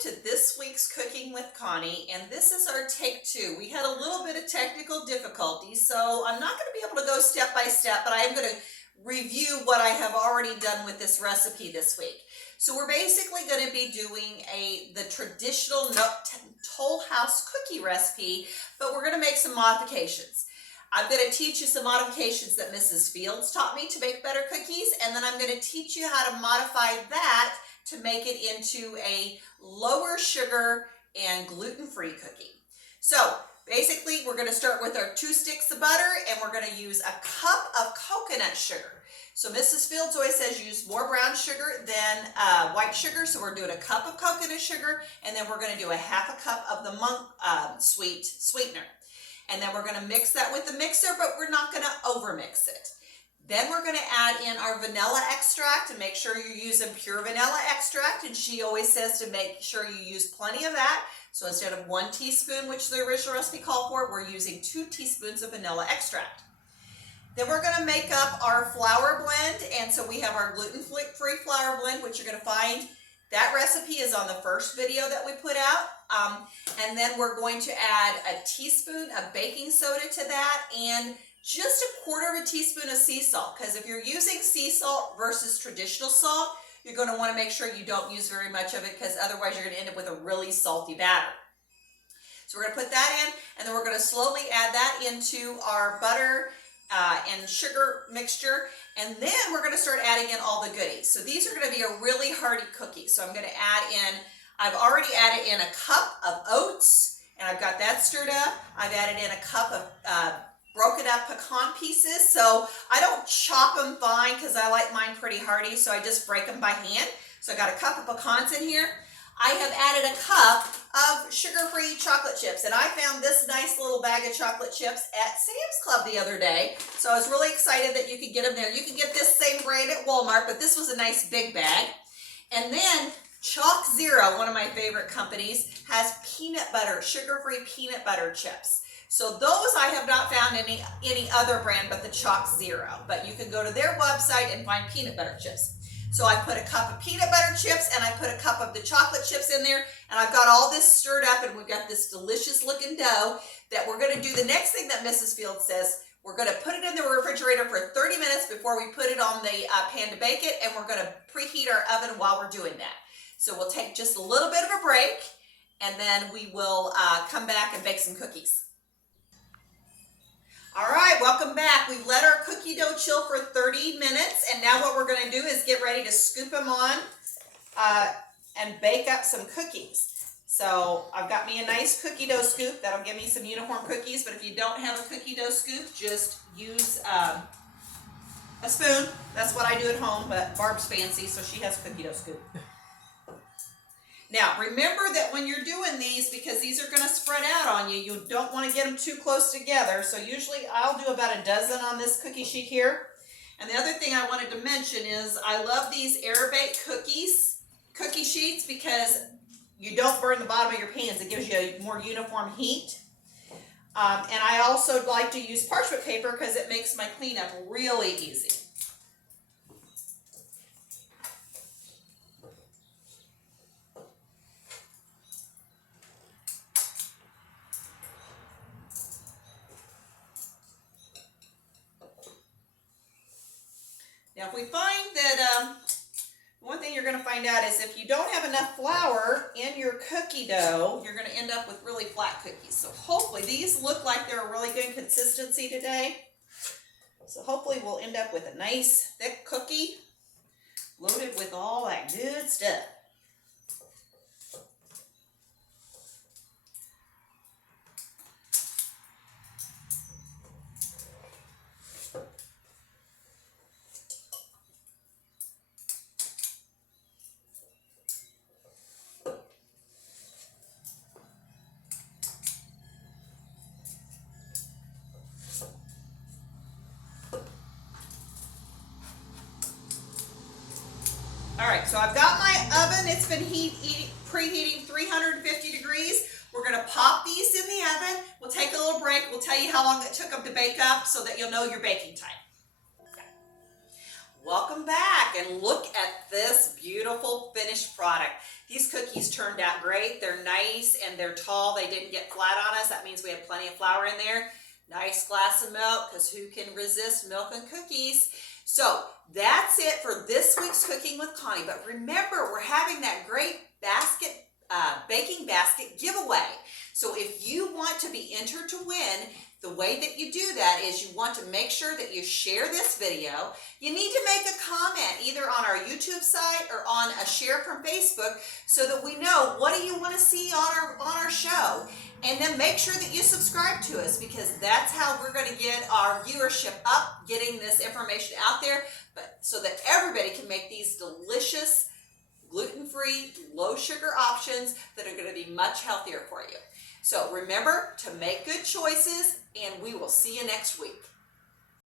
to this week's Cooking with Connie, and this is our take 2. We had a little bit of technical difficulties, so I'm not going to be able to go step by step, but I am going to review what I have already done with this recipe this week. So we're basically going to be doing the traditional Toll House cookie recipe, but we're going to make some modifications. I'm going to teach you some modifications that Mrs. Fields taught me to make better cookies, and then I'm going to teach you how to modify that to make it into a lower sugar and gluten-free cookie. So basically, we're going to start with our 2 sticks of butter, and we're going to use a cup of coconut sugar. So Mrs. Fields always says use more brown sugar than white sugar, so we're doing a cup of coconut sugar, and then we're going to do a ½ a cup of the monk sweetener. And then we're going to mix that with the mixer, but we're not going to overmix it. Then we're going to add in our vanilla extract, and make sure you're using pure vanilla extract. And she always says to make sure you use plenty of that. So instead of 1 teaspoon, which the original recipe called for, we're using 2 teaspoons of vanilla extract. Then we're going to make up our flour blend. And so we have our gluten-free flour blend, which you're going to find. That recipe is on the first video that we put out. And then we're going to add a teaspoon of baking soda to that, and just a ¼ of a teaspoon of sea salt, because if you're using sea salt versus traditional salt, you're going to want to make sure you don't use very much of it, because otherwise you're going to end up with a really salty batter. So we're going to put that in, and then we're going to slowly add that into our butter and sugar mixture, and then we're going to start adding in all the goodies. So these are going to be a really hearty cookie. So I'm going to add in, I've already added in a cup of oats, and I've got that stirred up. I've added in a cup of broken up pecan pieces. So I don't chop them fine because I like mine pretty hearty, so I just break them by hand. So I got a cup of pecans in here. I have added a cup of sugar-free chocolate chips, and I found this nice little bag of chocolate chips at Sam's Club the other day. So I was really excited that you could get them there. You can get this same brand at Walmart, but this was a nice big bag. And then Chalk Zero, one of my favorite companies, has peanut butter, sugar-free peanut butter chips. So those I have not found any other brand but the Chalk Zero. But you can go to their website and find peanut butter chips. So I put a cup of peanut butter chips, and I put a cup of the chocolate chips in there, and I've got all this stirred up, and we've got this delicious looking dough that we're going to do. The next thing that Mrs. Fields says, we're going to put it in the refrigerator for 30 minutes before we put it on the pan to bake it, and we're going to preheat our oven while we're doing that. So we'll take just a little bit of a break, and then we will come back and bake some cookies. All right, welcome back. We've let our cookie dough chill for 30 minutes, and now what we're going to do is get ready to scoop them on and bake up some cookies. So I've got me a nice cookie dough scoop. That'll give me some uniform cookies, but if you don't have a cookie dough scoop, just use a spoon. That's what I do at home, but Barb's fancy, so she has a cookie dough scoop. Now, remember that when you're doing these, because these are going to spread out on you, you don't want to get them too close together. So usually I'll do about a dozen on this cookie sheet here. And the other thing I wanted to mention is I love these air baked cookie sheets, because you don't burn the bottom of your pans. It gives you a more uniform heat. And I also like to use parchment paper because it makes my cleanup really easy. Now, if we find that, one thing you're going to find out is if you don't have enough flour in your cookie dough, you're going to end up with really flat cookies. So hopefully, these look like they're a really good consistency today. So hopefully we'll end up with a nice thick cookie loaded with all that good stuff. All right, so I've got my oven. It's been preheating 350 degrees. We're going to pop these in the oven. We'll take a little break. We'll tell you how long it took them to bake up so that you'll know your baking time. Welcome back, and look at this beautiful finished product. These cookies turned out great. They're nice and they're tall. They didn't get flat on us. That means we have plenty of flour in there. Nice glass of milk, because who can resist milk and cookies? So that's it for this week's Cooking with Connie. But remember, we're having that great baking basket giveaway. So if you want to be entered to win, the way that you do that is you want to make sure that you share this video. You need to make a comment either on our YouTube site or on a share from Facebook so that we know what do you want to see on our show. And then make sure that you subscribe to us, because that's how we're going to get our viewership up, getting this information out there, but so that everybody can make these delicious gluten-free, low-sugar options that are going to be much healthier for you. So remember to make good choices, and we will see you next week.